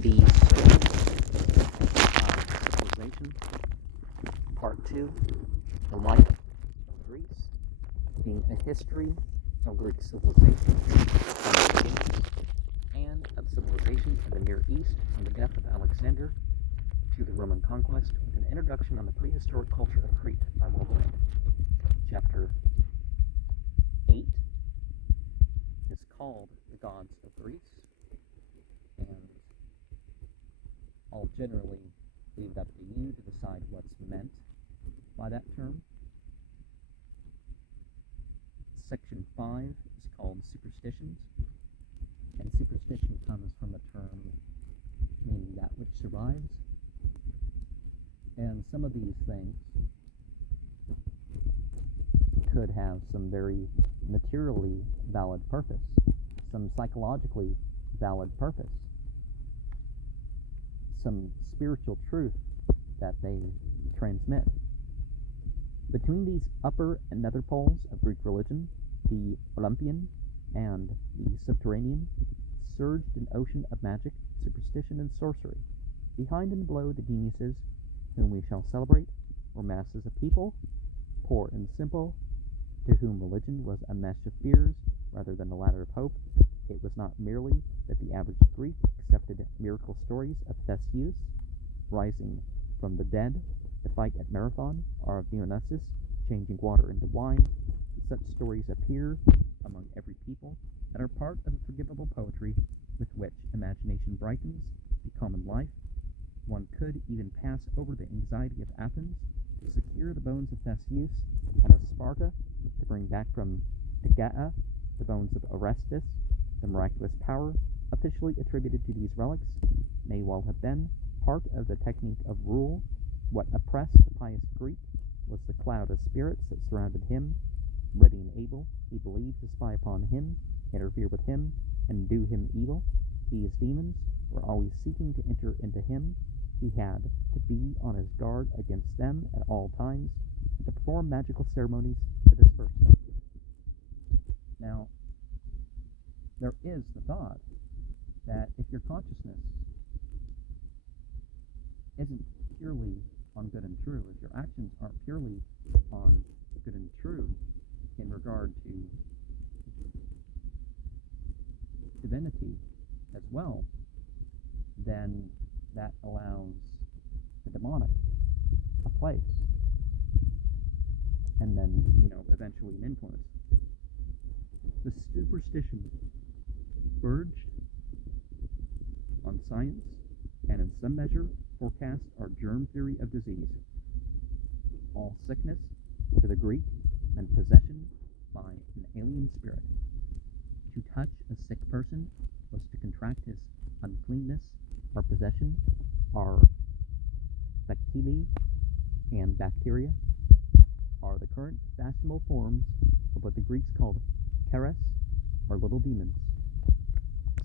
The Stories of Civilization, Part 2, The Life of Greece, being a history of Greek civilization from the beginnings, and of civilization in the Near East from the death of Alexander to the Roman conquest, with an introduction on the prehistoric culture of Crete by Durant. Chapter 8 is called The Gods of Greece, and I'll generally leave it up to you to decide what's meant by that term. Section 5 is called Superstitions, and superstition comes from a term meaning that which survives. And some of these things could have some very materially valid purpose, some psychologically valid purpose, some spiritual truth that they transmit. Between these upper and nether poles of Greek religion, the Olympian and the subterranean, surged an ocean of magic, superstition, and sorcery. Behind and below the geniuses whom we shall celebrate were masses of people, poor and simple, to whom religion was a mesh of fears rather than a ladder of hope. It was not merely that the average Greek accepted miracle stories of Theseus rising from the dead, the fight at Marathon, or of Dionysus changing water into wine. Such stories appear among every people and are part of the forgivable poetry with which imagination brightens the common life. One could even pass over the anxiety of Athens to secure the bones of Theseus, and of Sparta to bring back from Tegea the bones of Orestes. The miraculous power officially attributed to these relics may well have been part of the technique of rule. What oppressed the pious Greek was the cloud of spirits that surrounded him. Ready and able, he believed, to spy upon him, interfere with him, and do him evil. These demons were always seeking to enter into him. He had to be on his guard against them at all times, and to perform magical ceremonies to disperse them. Now, there is the thought that if your consciousness isn't purely on good and true, if your actions aren't purely on good and true in regard to divinity as well, then that allows the demonic a place, and then, eventually an influence. The superstition verged on science, and in some measure forecast our germ theory of disease. All sickness, to the Greek, meant possession by an alien spirit. To touch a sick person was to contract his uncleanness. Our possession, our bacteria and bacteria, are the current fashionable forms of what the Greeks called keres, or little demons.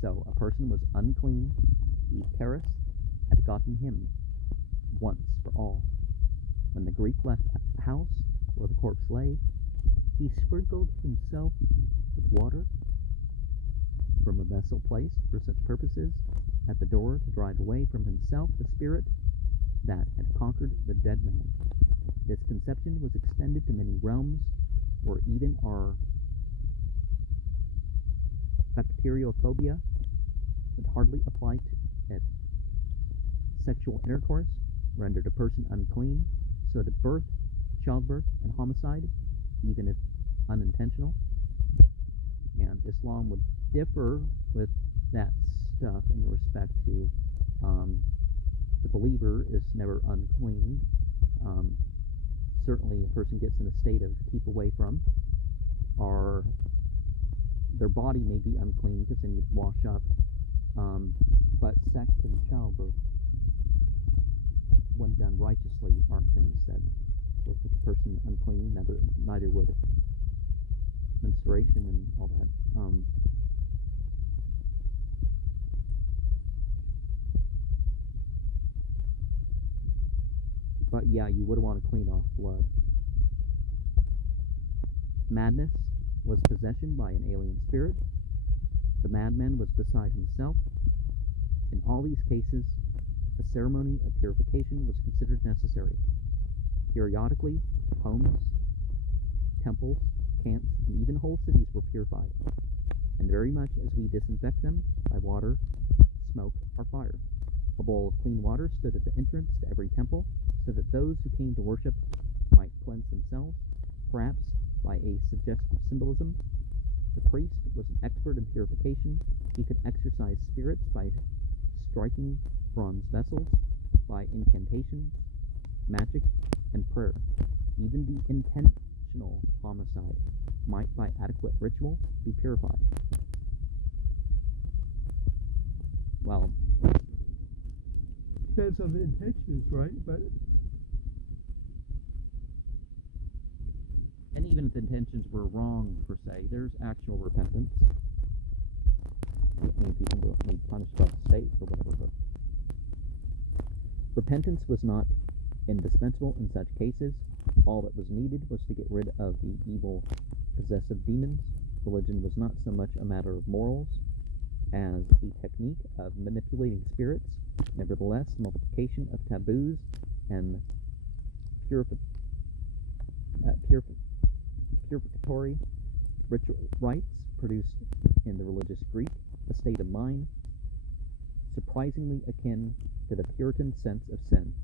So a person was unclean. The keres had gotten him once for all. When the Greek left a house where the corpse lay, he sprinkled himself with water from a vessel placed for such purposes at the door to drive away from himself the spirit that had conquered the dead man. This conception was extended to many realms where even our bacteriophobia would hardly apply to it. Sexual intercourse rendered a person unclean, so that birth, childbirth, and homicide, even if unintentional. And Islam would differ with that stuff in respect to the believer is never unclean. Certainly a person gets in a state of keep away from, or their body may be unclean because they need to wash up, but sex and childbirth, when done righteously, aren't things that would make a person unclean. Neither would menstruation and all that. But yeah, you would want to clean off blood. Madness was possession by an alien spirit. The madman was beside himself. In all these cases, a ceremony of purification was considered necessary. Periodically, homes, temples, camps, and even whole cities were purified, and very much as we disinfect them by water, smoke, or fire. A bowl of clean water stood at the entrance to every temple, so that those who came to worship might cleanse themselves, perhaps by a suggestive symbolism. The priest was an expert in purification. He could exorcise spirits by striking bronze vessels, by incantations, magic, and prayer. Even the intentional homicide might, by adequate ritual, be purified. Well, depends on the intentions, right? But and even if the intentions were wrong, per se, there's actual repentance. I mean, people will be punished by the state or whatever, but repentance was not indispensable in such cases. All that was needed was to get rid of the evil possessive demons. Religion was not so much a matter of morals as a technique of manipulating spirits. Nevertheless, multiplication of taboos and purificatory ritual rites produced in the religious Greek a state of mind surprisingly akin to the Puritan sense of sin.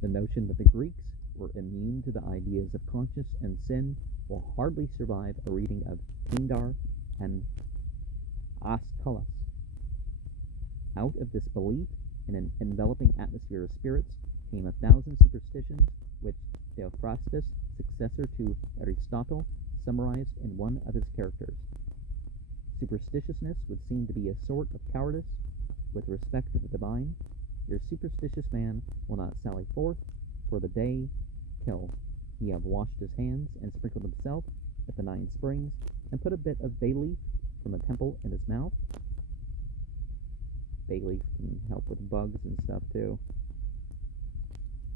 The notion that the Greeks were immune to the ideas of conscience and sin will hardly survive a reading of Pindar and Aeschylus. Out of this belief in an enveloping atmosphere of spirits came 1,000 superstitions, which Theophrastus, successor to Aristotle, summarized in one of his characters. Superstitiousness would seem to be a sort of cowardice with respect to the divine. Your superstitious man will not sally forth for the day till he have washed his hands and sprinkled himself at the 9 springs, and put a bit of bay leaf from a temple in his mouth. Bay leaf can help with bugs and stuff too.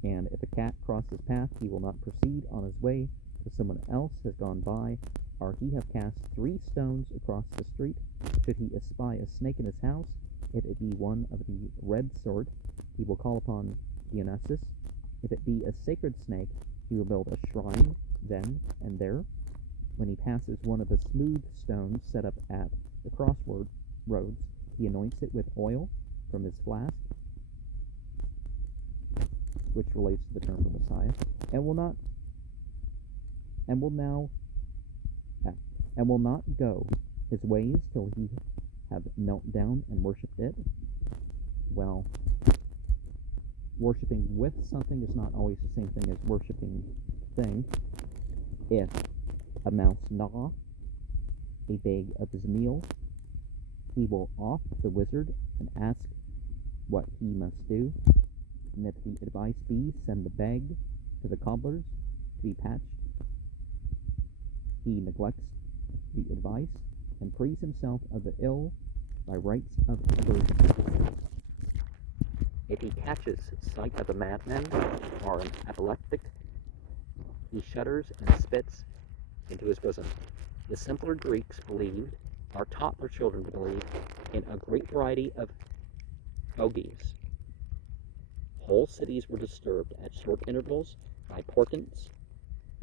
And if a cat cross his path, he will not proceed on his way till someone else has gone by, or he have cast 3 stones across the street. Should he espy a snake in his house, if it be one of the red sort, he will call upon Dionysus. If it be a sacred snake, he will build a shrine then and there. When he passes one of the smooth stones set up at the crossroads, he anoints it with oil from his flask, which relates to the term for Messiah, and will not go his ways till he have knelt down and worshipped it. Well, worshipping with something is not always the same thing as worshipping the thing. If a mouse gnaw a bag of his meal, he will off the wizard and ask what he must do. And if the advice be, send the bag to the cobblers to be patched, he neglects the advice and frees himself of the ill by rites of aversion. If he catches sight of a madman or an epileptic, he shudders and spits into his bosom. The simpler Greeks believed, or taught their children to believe, in a great variety of bogies. Whole cities were disturbed at short intervals by portents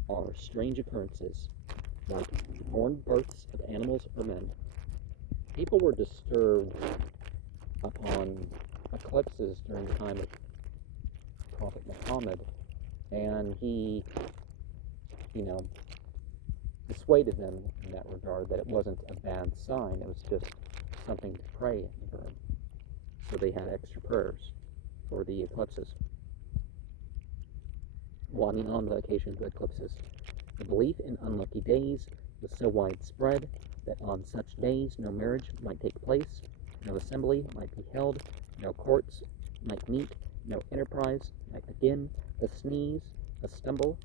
or strange occurrences, like born births of animals or men. People were disturbed upon eclipses during the time of Prophet Muhammad, and he, dissuaded them in that regard, that it wasn't a bad sign, it was just something to pray during. So they had extra prayers for the eclipses. On the occasion of the eclipses. The belief in unlucky days was so widespread that on such days no marriage might take place, no assembly might be held, no courts might meet, no enterprise might begin. A sneeze, a stumble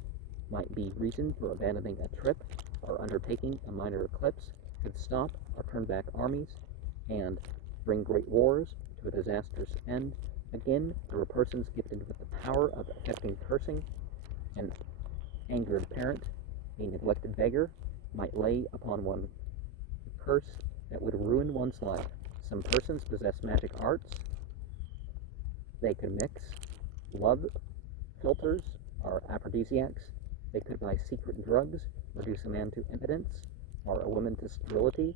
might be reason for abandoning a trip or undertaking a minor eclipse, could stop or turn back armies and bring great wars to a disastrous end. Again, there were persons gifted with the power of effecting cursing, an angered parent, a neglected beggar, might lay upon one a curse that would ruin one's life. Some persons possess magic arts. They could mix love philters or aphrodisiacs. They could, by secret drugs, reduce a man to impotence or a woman to sterility.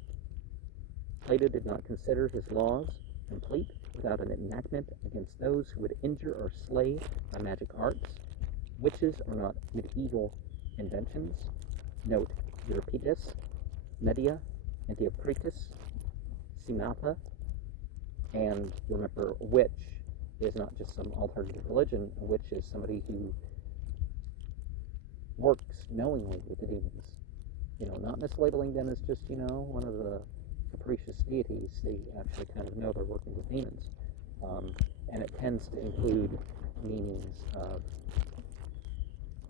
Plato did not consider his laws complete without an enactment against those who would injure or slay by magic arts. Witches are not medieval inventions. Note Euripides, Medea, Antiocritus, Simatha, and remember, a witch is not just some alternative religion. A witch is somebody who works knowingly with the demons. Not mislabeling them as just, one of the capricious deities. They actually kind of know they're working with demons. And it tends to include meanings of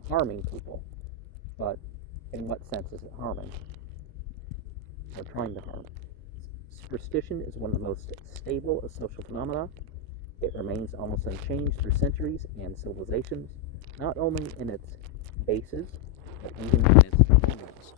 harming people. But in what sense is it harming? Or trying to harm? Superstition is one of the most stable of social phenomena. It remains almost unchanged through centuries and civilizations, not only in its basis, but even in its forms.